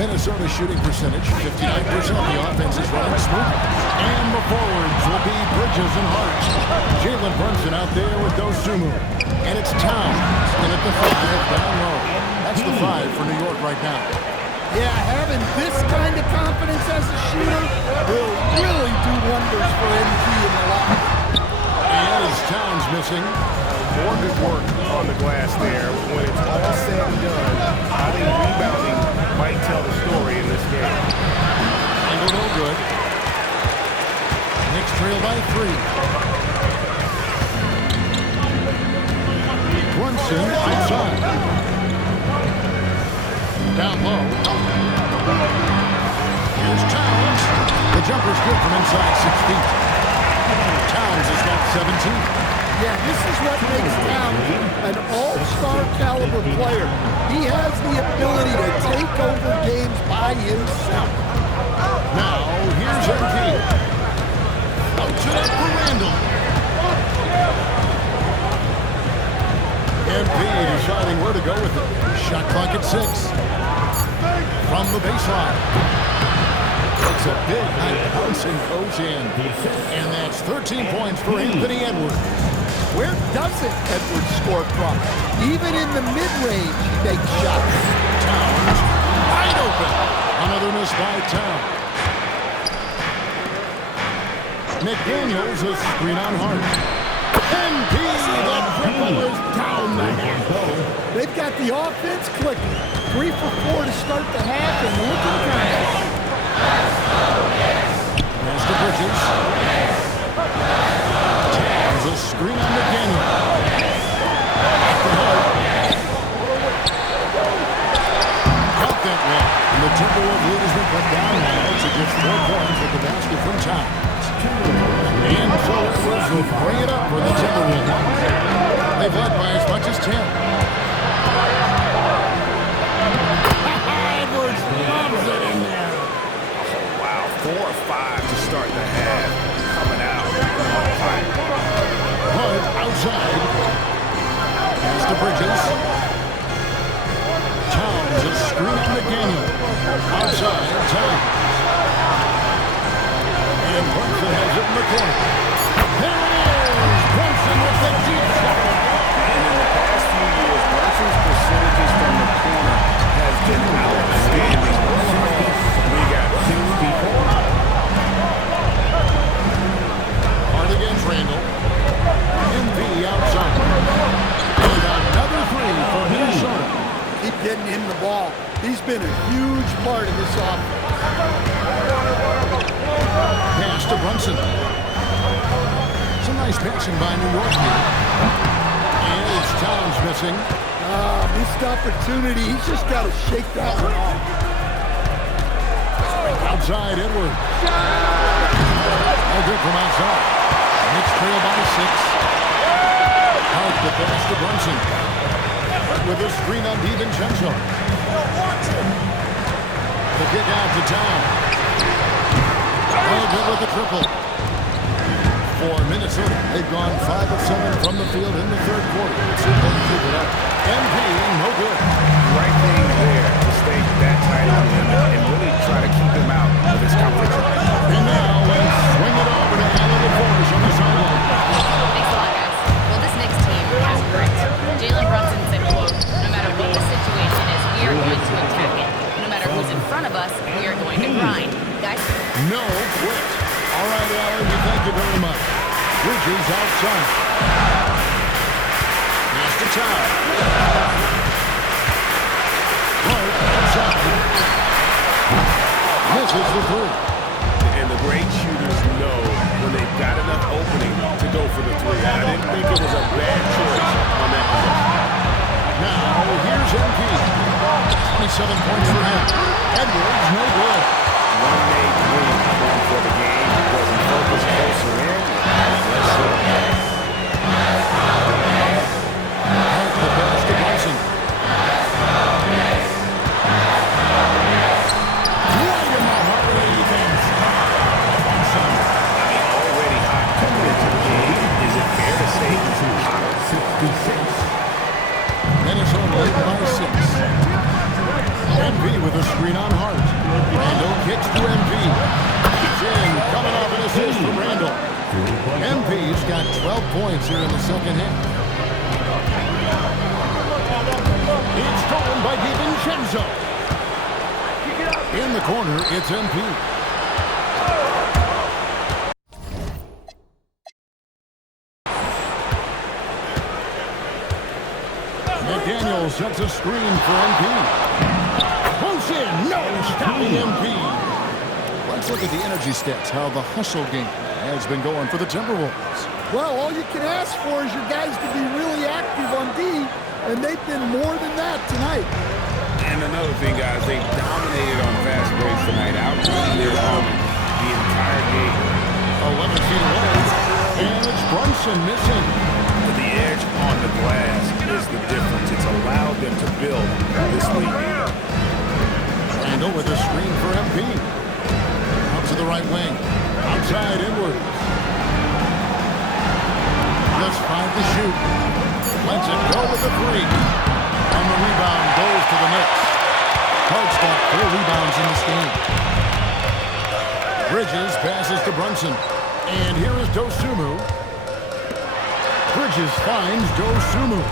Minnesota shooting percentage, 59%. The offense is running smooth. And the forwards will be Bridges and Hart. Jalen Brunson out there with Dosunmu. And it's Towns in at the 5 down low. That's the 5 for New York right now. Yeah, having this kind of confidence as a shooter will really do wonders for MT in the locker. And as Towns missing. More good work on the glass there. When it's all said and done, I think rebounding might tell the story in this game. Angle no good. Knicks trail by 3. Brunson outside. Down low. Here's Towns. The jumper's good from inside 6 feet. Towns has got 17. Yeah, this is what makes Towns an all-star caliber player. He has the ability to take over games by himself. Now, here's MP. Outs it up for Randall. MP deciding where to go with it. Shot clock at 6. From the baseline. It's a big high bounce and goes in. And that's 13 points for Anthony Edwards. Where doesn't Edwards score from? Even in the mid-range, he makes shots. Towns, wide open. Another miss by Towns. McDaniels, a screen on Hart. MP, the triple is down the half. They've got the offense clicking. 3 for 4 to start the half and looking confident. Pass to Bridges. Towns, a screen on McDaniel. After Hart. Got that one. And the Timberwolves lead has been cut down now to just 4 points with the basket from Towns. And so Edwards will bring it up for the Timberwolves. They've led by as much as 10. Edwards loves it in there. Oh, wow. 4 or 5 to start the half. Coming out on fire. Hart outside. Pass to Bridges. Towns, a screen on McDaniel. Outside, Towns. And Brunson has it in the corner. There it is! Brunson with the deep shot. And in the past few years, Brunson's percentages from the corner has been outstanding. We got 2 people. Hard against Randall. MV outside. And another 3 for Minnesota. Keep getting him the ball. He's been a huge part of this offense. Pass to Brunson. Some nice passing by New York here. And it's Towns missing. Missed opportunity. He's just got to shake that one off. Outside, Edwards. All good from outside. Knicks trail by 6. Hart the pass to Brunson. With a screen on DiVincenzo. The kick out to Towns. All good with the triple. For Minnesota, they've gone 5 of 7 from the field in the third quarter. It's important to keep it up. MP, no good. Right thing there to stay that tight on him and really try to keep him out of his comfort zone. And now, let's swing it over to Allen LaForge on the sideline. Thanks a lot, guys. Well, this Knicks team has grit. Jalen Brunson said, quote, no matter what the situation is, we are going to attack it. No matter who's in front of us, we are going to grind. Guys? No quit. All right, Allen, we thank you very much. Bridges outside. Pass to Towns. Hart outside. Misses the 3. And the great shooters know when they've got enough opening to go for the 3. I didn't think it was a bad choice on that possession. Now, here's MP. 27 points for him. Edwards, no good. One made 3 for the game. Was he focused closer in? Yes, sir. Hart the pass to Brunson. Right in the heart of the defense. Already hot coming into the game. Is it fair to say he's hot? 66. Minnesota leading by 6. MP with a screen on Hart. MP's got 12 points here in the second half. It's stolen by DiVincenzo. In the corner, it's MP. McDaniel sets a screen for MP. Close in, no stopping MP. Let's look at the energy stats, how the hustle game has been going for the Timberwolves. Well, all you can ask for is your guys to be really active on D, and they've been more than that tonight. And another thing, guys, they dominated on fast breaks tonight, outrunning their opponent the entire game. 11 feet away, and it's Brunson missing. The edge on the glass is the difference. It's allowed them to build this lead. Randall with a screen for MP. Out to the right wing. Outside Edwards. Just 5 to shoot. Lets it go with the 3. And the rebound goes to the Knicks. Hart's got 4 rebounds in this game. Bridges passes to Brunson. And here is Dosunmu. Bridges finds Dosunmu.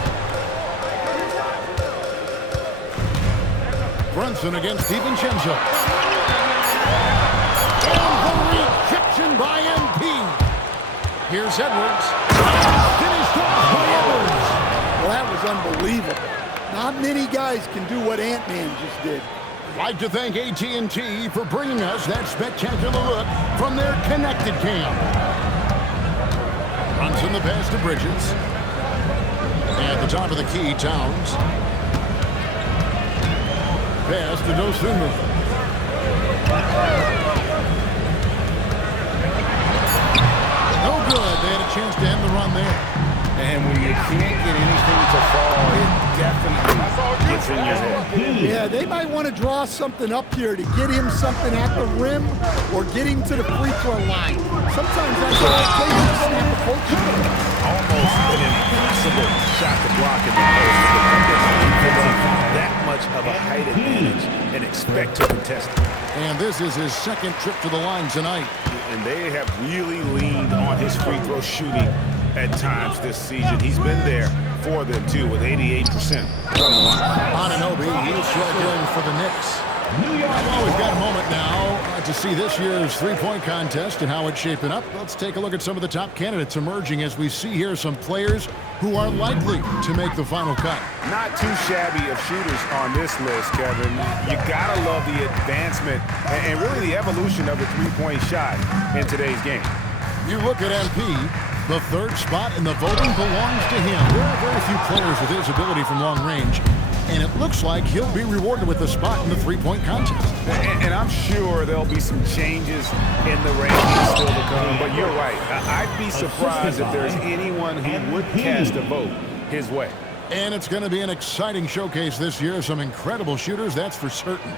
Brunson against DiVincenzo. And the rejection by MP. Here's Edwards. Finished off by Edwards. Well, that was unbelievable. Not many guys can do what Ant-Man just did. I'd like to thank AT&T for bringing us that spectacular look from their connected cam. Brunson the pass to Bridges. At the top of the key, Towns. Pass to Dosunmu. No good. They had a chance to end the run there. And when you can't get anything to fall, it definitely gets in your head. Yeah, they might want to draw something up here to get him something at the rim or get him to the free throw line. Sometimes that's all it takes to snap the coach. Almost an impossible shot to block in the post. The defenders give up that much of a height advantage and expect to contest it. And this is his second trip to the line tonight. And they have really leaned on his free throw shooting at times this season. He's been there for them, too, with 88% from the line. Anunoby, he's struggling for the Knicks. Well, we've got a moment now to see this year's three-point contest and how it's shaping up. Let's take a look at some of the top candidates emerging as we see here some players who are likely to make the final cut. Not too shabby of shooters on this list, Kevin. You gotta love the advancement and really the evolution of the three-point shot in today's game. You look at MP, the third spot in the voting belongs to him. There are very few players with his ability from long range, and it looks like he'll be rewarded with a spot in the three-point contest. And I'm sure there'll be some changes in the rankings still to come, but you're right. I'd be surprised if there's anyone who would cast a vote his way. And it's going to be an exciting showcase this year. Some incredible shooters, that's for certain.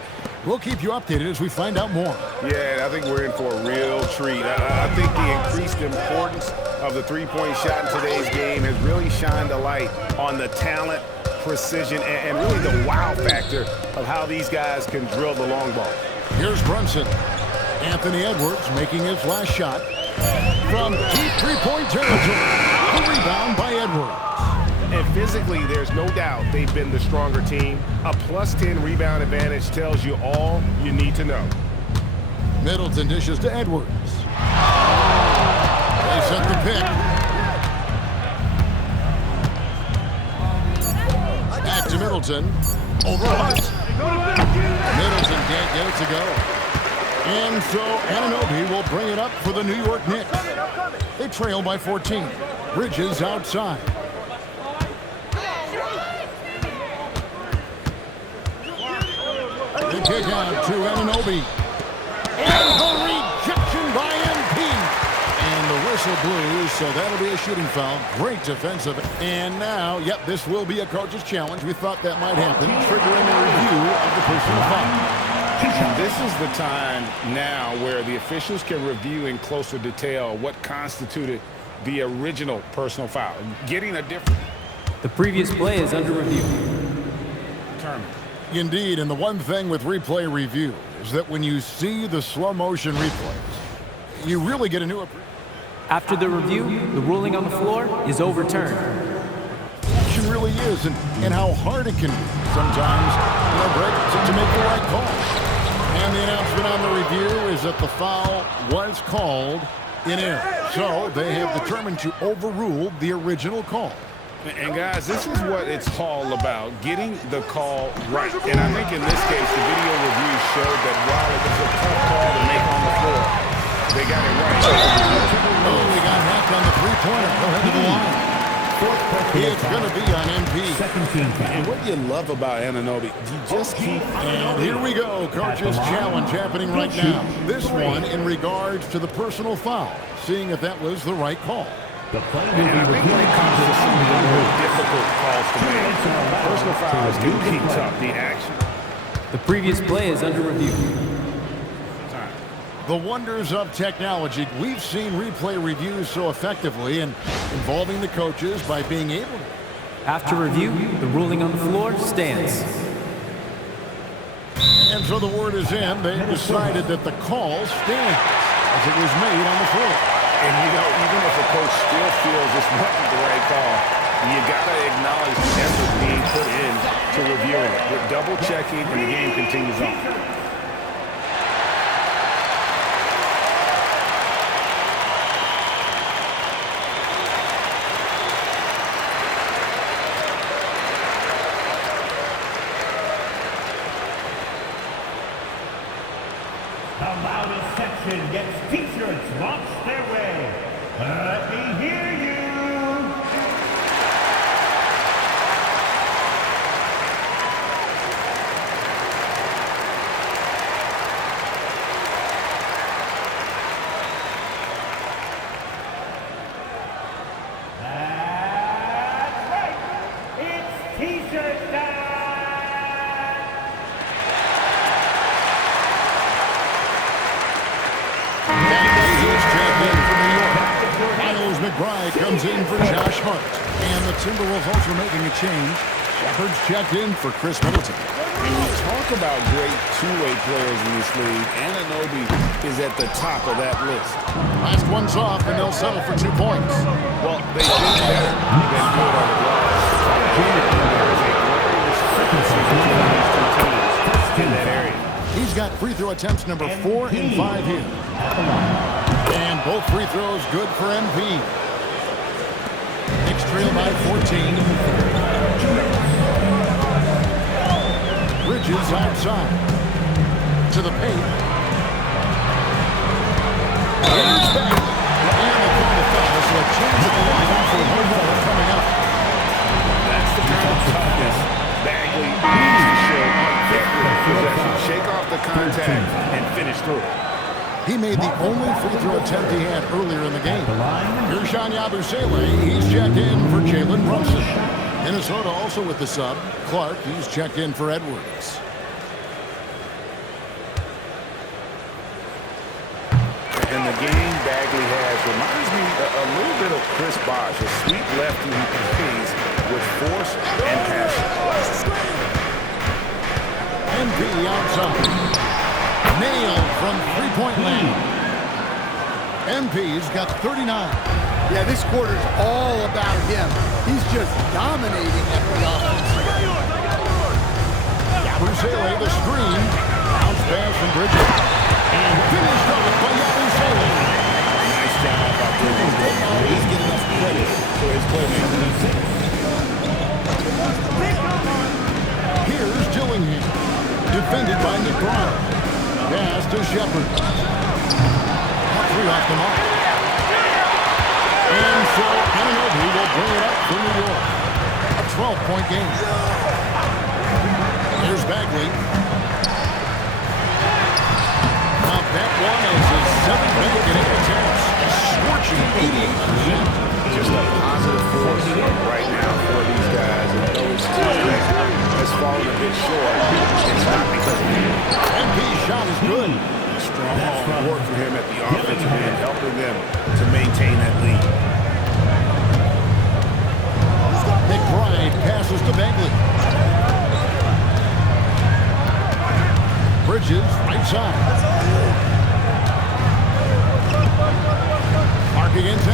We'll keep you updated as we find out more. Yeah, I think we're in for a real treat. I think the increased importance of the three-point shot in today's game has really shined a light on the talent, precision, and really the wow factor of how these guys can drill the long ball. Here's Brunson. Anthony Edwards making his last shot from deep three-point territory. The rebound by Edwards. And physically, there's no doubt they've been the stronger team. A +10 rebound advantage tells you all you need to know. Middleton dishes to Edwards. They set the pick. Back to Middleton. Over Hart. Middleton can't get it to go. And so Anunoby will bring it up for the New York Knicks. They trail by 14. Bridges outside. They kick out to Anunoby. And the rejection by MP. And the whistle blew, so that'll be a shooting foul. Great defensive. And now, yep, this will be a coach's challenge. We thought that might happen. Triggering a review of the personal foul. This is the time now where the officials can review in closer detail what constituted the original personal foul. Getting a different... The previous play is under review. Determined. Indeed, and the one thing with replay review is that when you see the slow motion replays, you really get a new appreciation. After the review, the ruling on the floor is overturned. It really is, and how hard it can be sometimes, Greg, to make the right call. And the announcement on the review is that the foul was called in error. So they have determined to overrule the original call. And guys, this is what it's all about, getting the call right. And I think in this case, the video review showed that while it was a tough call to make on the floor, they got it right. Oh, we got hacked on the three-pointer. Go ahead to the line. It's going to be on MP. And what you love about Anunoby, he just keeps... And here we go, coach's challenge happening right now. This one in regards to the personal foul, seeing if that was the right call. And I think when it comes to some of the more difficult calls to make, personal fouls can keep tough, the action. The previous play is under review. The wonders of technology. We've seen replay reviews so effectively and involving the coaches by being able to. After review, the ruling on the floor stands. And so the word is in. They decided that the call stands as it was made on the floor. And, even if a coach still feels this wasn't the right call, you got to acknowledge the effort being put in to reviewing it. With double-checking, and the game continues on. The loudest section gets t-shirts launched their way. Let me hear you. That's right. It's t-shirt time. McBride comes in for Josh Hart. And the Timberwolves also making a change. Shepard's checked in for Chris Middleton. When we talk about great two-way players in this league, Anunoby is at the top of that list. Last one's off, and they'll settle for 2 points. Well, they did better than good on the glass. There is a growing discrepancy between these two teams in that area. He's got free throw attempts number 4 and 5 here. And both free throws good for MP. Knicks trail by 14. Bridges outside. To the paint. Here's back. And they call the foul, so a chance at the line for one more coming up. That's the kind of toughness Bagley needs to show on every possession. Shake off the contact and finish through it. He made the only free throw attempt he had earlier in the game. Here's Yabusele. He's checked in for Jalen Brunson. Minnesota also with the sub. Clark, he's checked in for Edwards. And the game Bagley has reminds me a little bit of Chris Bosh, a sweet lefty who plays with force and passion. MP outside. Nailed from three-point land. MP's got 39. Yeah, this quarter's all about him. He's just dominating at the offense. Yabusele, the screen. Bounce pass from Bridges. And finished off by Yabusele. Nice job by Bridges. He's getting us credit for his playmaking. Here's Dillingham. Defended by McBride. Pass to Shepard. Three off the mark. And so Anunoby will bring it up for New York. A 12-point game. Here's Bagley. Now that one is his 7th bank in 8 attempts. A scorching 88%. Just a positive force right now for these guys. And those teams has fallen a bit short. It's not because of him. MP's shot is good. Strong work for him at the offensive end, helping them to maintain that lead. McBride passes to Bagley. Bridges, right side. Marking into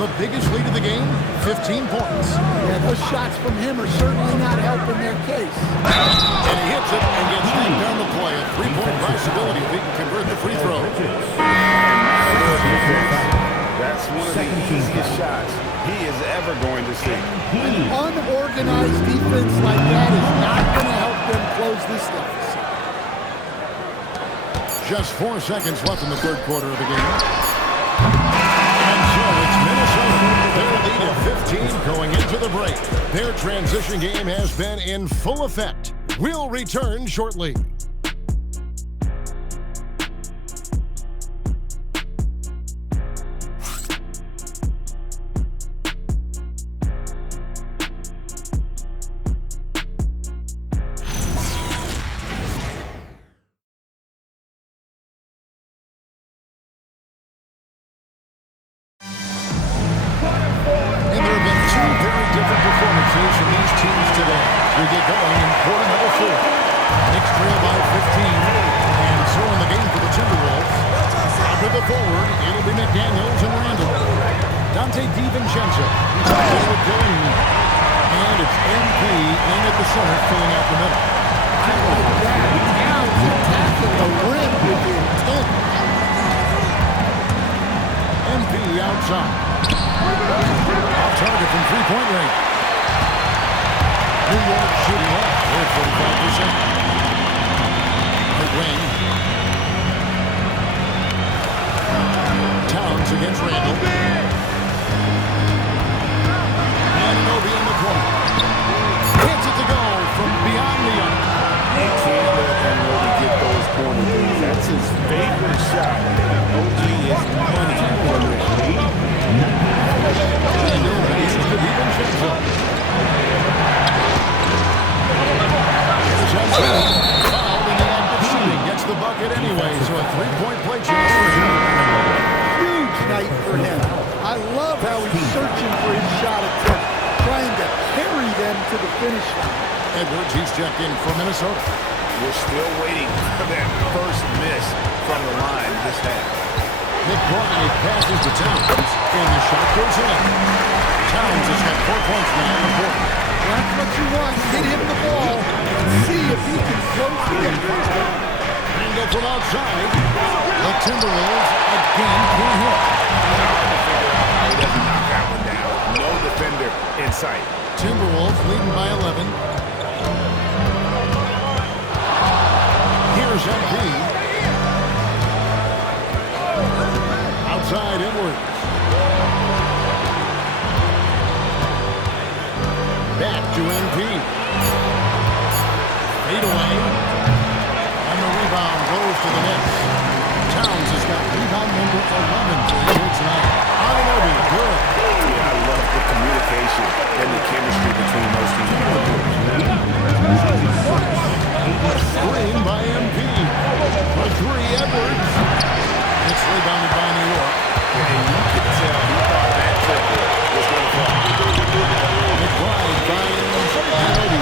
The biggest lead of the game, 15 points. Yeah, those shots from him are certainly not helping their case. And he hits it and gets knocked down the play. A three-point possibility if he can convert the free throw. That's one of the easiest shots he is ever going to see. An unorganized defense like that is not going to help them close this deficit. Just 4 seconds left in the third quarter of the game. And so it's Minnesota. Their lead at 15 going into the break. Their transition game has been in full effect. We'll return shortly. We get going in quarter number 4. Knicks trail by 15. And so in the game for the Timberwolves. After the forward, it'll be McDaniels and Randall. Dante DiVincenzo. He's out there with Dylan. And it's MP in at the center, filling out the middle. I like that. Now he's attacking the rim with intent. MP outside. Off target from three-point range. New York shooting off. They're 45%. Right wing. Towns against Randall. And Nobi in the corner. Hits it to go from beyond the arc. You can't let Nobi get those corner threes. That's his favorite shot. OG is money for this lead. And Nobi is to DiVincenzo. Fouled in the act of shooting. Gets the bucket anyway, so a three-point play chance for him. Huge night for him. I love how he's searching for his shot attempt, trying to carry them to the finish line. Edwards, he's checked in for Minnesota. We're still waiting for that first miss from the line this half. McBride passes to Towns, and the shot goes in. Towns has got 4 points now in the quarter. That's what you want. Get him the ball and see if he can close the game. Randall from outside. The Timberwolves again can't hit. He doesn't knock that one down. No defender in sight. Timberwolves leading by 11. Here's MP. Outside Edwards. Back to MP. Fade away. And the rebound goes to the Knicks. Towns has got rebound number 11 for the Knicks tonight. Anunoby, good. Yeah, I love the communication and the chemistry between those two. Screen by MP. For 3, Edwards. It's rebounded by New York. And you could tell he thought that triple was going to fall. McBride finds Anunoby.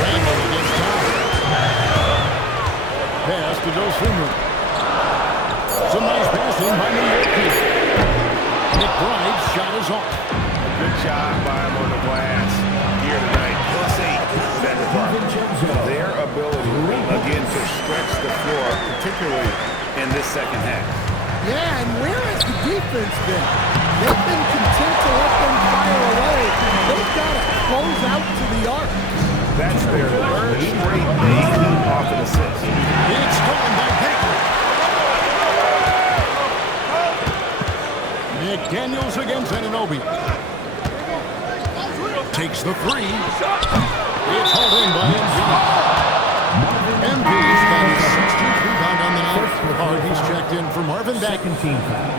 Randall against Towns. Pass to Dosunmu. Some nice passing by New York here. McBride's shot is off. Good job by him on the glass here tonight. +8 for that department. Their ability, again, to stretch the floor, particularly in this second half. Yeah, and where has the defense been? They've been content to let them fire away. They've got to close out to the arc. That's their third straight day off an assist. It's stolen by Baker. McDaniels against Anunoby. Takes the 3. It's hauled in by MP. MP's got his 16th rebound on the night. Hard, he's checked in for Marvin Back. Second team foul.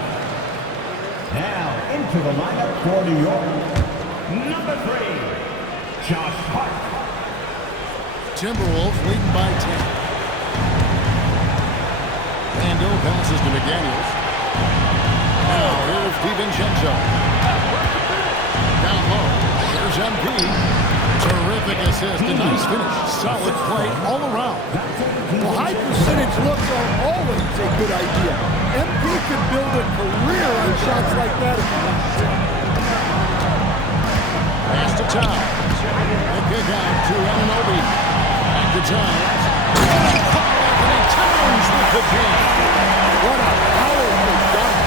Now into the lineup for New York. Number 3, Josh Hart. Timberwolves leading by 10. Randall passes to McDaniels. Now here's DiVincenzo. Down low. Here's MP. Terrific Big assist, a nice finish. Solid play all around. Well, high percentage looks are always a good idea. MP could build a career on shots like that if he wants to. Pass to Towns. The kick out to Anunoby. Back to Towns. Anthony Towns with the pin. What a powerful dunk.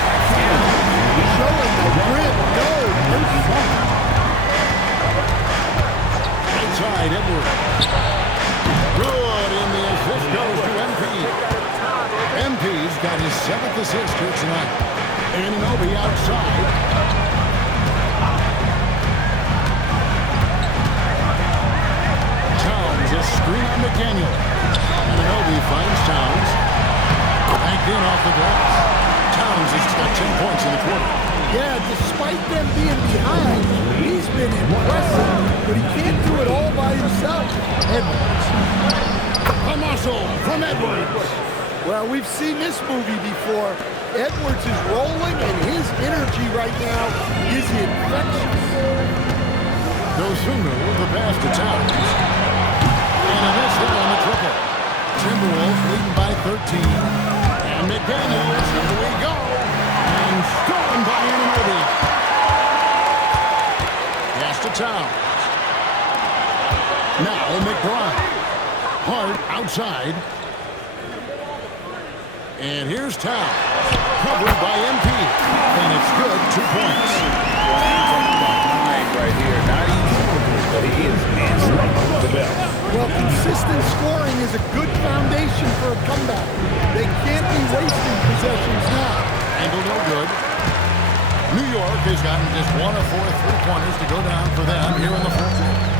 Showing the rim no mercy. Inside Edwards. Good in the assist goes to MP. MP's got his 7th assist here tonight. Anunoby outside. Towns a screen on McDaniel. Anunoby finds Towns. Backed in off the glass. Towns has got 10 points in the quarter. Yeah, despite them being behind, he's been impressive, but he can't do it all by himself. Edwards. A muscle from Edwards. Well, we've seen this movie before. Edwards is rolling, and his energy right now is infectious. Dosunmu with the pass to Towns. And a miss there on the triple. Timberwolves leading by 13. And McDaniels, here we go. And stolen by Anunoby. Pass to Towns. Now McBride. Hart outside. And here's Towns. Covered by MP. And it's good, 2 points. Right here, not easy, but he is answering the bell. Well, consistent scoring is a good foundation for a comeback. They can't be wasting possessions now. Angle no good. New York has gotten just 1 of 4 3-pointers to go down for them here in the fourth quarter.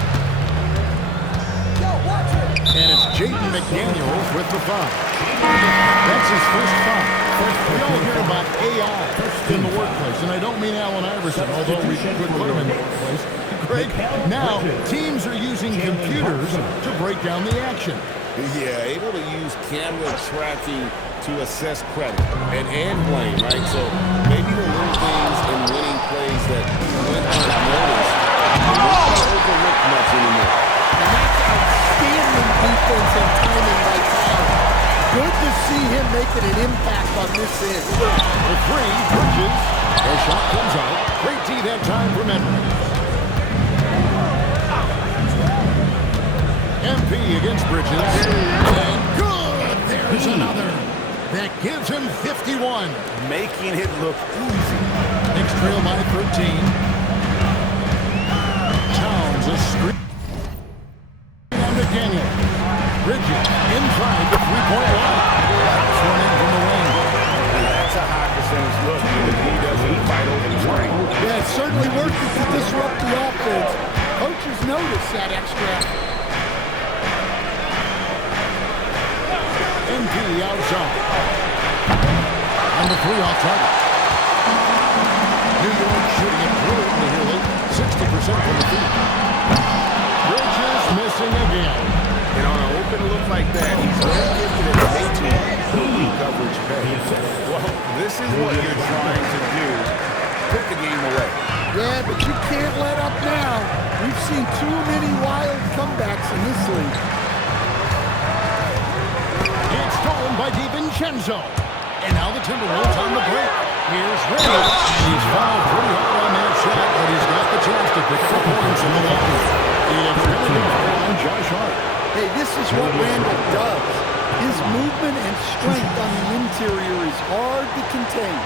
And it's Jaden McDaniels with the foul. That's his first foul. We all hear about AI in the workplace, and I don't mean Allen Iverson, although we could put him in the workplace. Greg, now teams are using computers to break down the action. Yeah, able to use camera tracking to assess credit and blame, right? So maybe the little things in winning plays that went unnoticed don't overlook much anymore. And that's outstanding defense and timing right now. Good to see him making an impact on this end. The three, Bridges. Their shot comes out. Great D that time from Edwards. MP against Bridges. And good! There's another. That gives him 51. Making it look easy. Knicks trail by 13. Towns a screen on McDaniel. Bridges inside the three-point line. That's one in from the wing. That's a high percentage look. He doesn't fight over the screen. Yeah, it's certainly worth it to disrupt the offense. Coaches notice that extra effort. MP outside. And the three off target. New York shooting it brilliantly here late. 60% from the field. Bridges missing again. And on an open look like that, he's very gifted at making early coverage pay. Well, this is what you're trying to do. Put the game away. Yeah, but you can't let up now. We've seen too many wild comebacks in this league. It's stolen by DiVincenzo. And now the Timberwolves on the break. Here's Reid. He's fouled pretty hard on that shot, but he's got the chance to pick up the points in the line. It's going to be on Josh Hart. Hey, this is what Randall does. His movement and strength on the interior is hard to contain.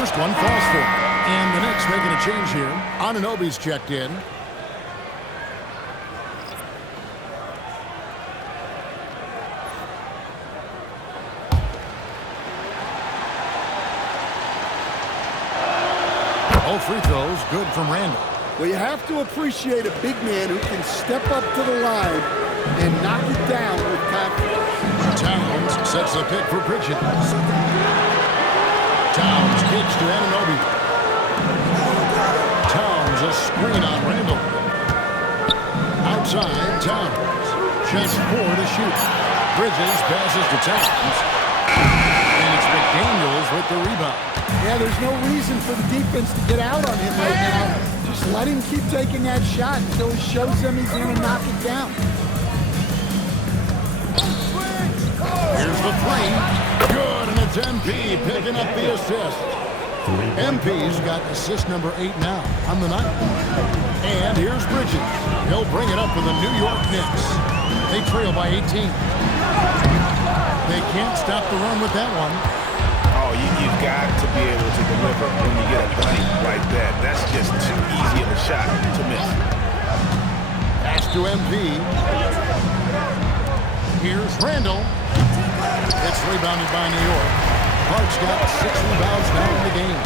First one falls for him. And the Knicks making a change here. Anunoby's checked in. All free throws good from Randall. Well, you have to appreciate a big man who can step up to the line and knock it down with confidence. Towns sets the pick for Bridges. Towns kicks to Anunoby. Towns a screen on Randall. Outside, Towns. Just 4 to shoot. Bridges passes to Towns. And it's McDaniels with the rebound. Yeah, there's no reason for the defense to get out on him right now. Just Just let him keep taking that shot until he shows them he's going to knock it down. Here's the three. Good, and it's MP picking up the assist. MP's got assist number 8 now on the night. And here's Bridges. He'll bring it up for the New York Knicks. They trail by 18. They can't stop the run with that one. Oh, you've got to be able to deliver when you get a bunny like that. That's just too easy of a shot to miss. Pass to MP. Here's Randall. It's rebounded by New York. Hart's got 6 rebounds now in the game.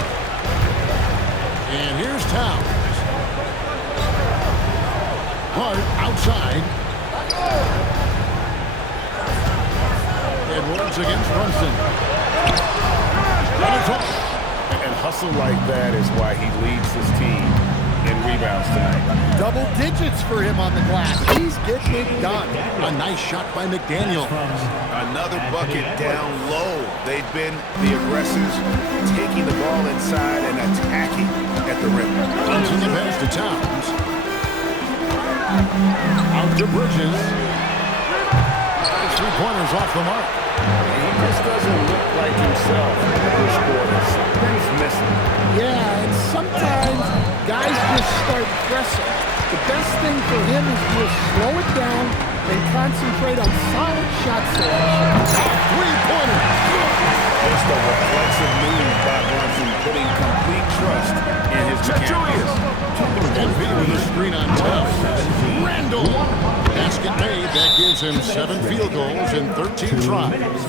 And here's Towns. Hart outside. Edwards against Brunson. And hustle like that is why he leads his team in rebounds tonight. Double digits for him on the glass. He's getting it done. A nice shot by McDaniel. Another bucket down low. They've been the aggressors, taking the ball inside and attacking at the rim. Brunson the pass to Towns. Out to Bridges. 3-pointers off the mark. He just doesn't look like himself this quarter. Something's missing. Yeah, and sometimes guys just start pressing. The best thing for him is to slow it down and concentrate on solid shot selection. 3-pointer. Just a reflexive move by Brunson, putting complete trust in his mechanics. MP with a screen on top. Randall. Basket made. That gives him 7 field goals in 13 tries.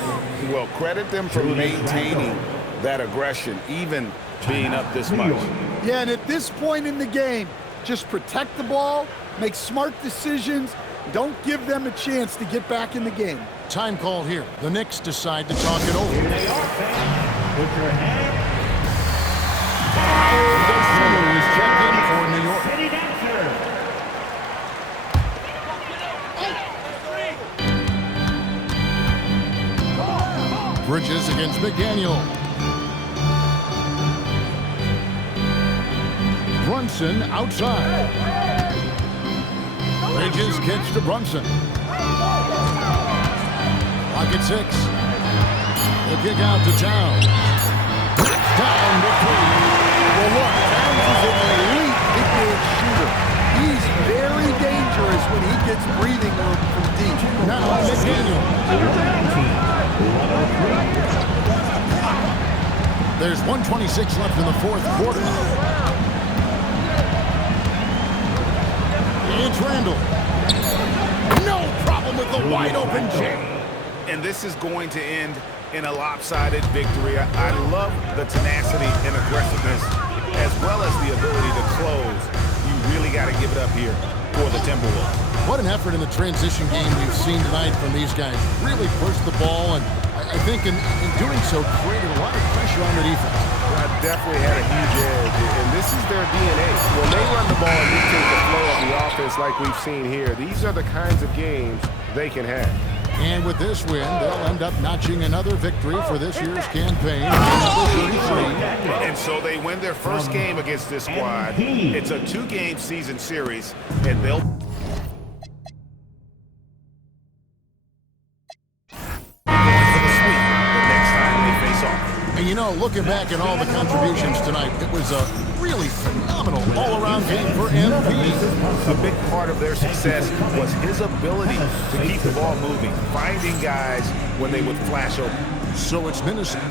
Well, credit them for maintaining that aggression, even being up this much. Yeah, and at this point in the game, just protect the ball, make smart decisions, don't give them a chance to get back in the game. Time call here. The Knicks decide to talk it over. Put your hand. Dosunmu is checked in for New York. City dancer. Bridges against McDaniel. Brunson outside. Bridges kicks to Brunson. Pocket 6. The kick out to Towns. Knocks down the 3. Well, look, Towns is an elite mid-range shooter. He's very dangerous when he gets breathing room from deep. Now McDaniel. There's 1:26 left in the 4th quarter. It's Randall. No problem with the wide open J. And this is going to end in a lopsided victory. I love the tenacity and aggressiveness, as well as the ability to close. You really got to give it up here for the Timberwolves. What an effort in the transition game we've seen tonight from these guys. Really pushed the ball, and I think in doing so created a lot of pressure on the defense. Definitely had a huge edge, and this is their DNA. When they run the ball and dictate the flow of the offense like we've seen here, these are the kinds of games they can have. And with this win, they'll end up notching another victory for this year's campaign. Number 33. And so they win their first game against this squad. It's a 2-game season series, and they'll And you know, looking back at all the contributions tonight, it was a really phenomenal all-around game for MP. A big part of their success was his ability to keep the ball moving, finding guys when they would flash open. So it's Minnesota.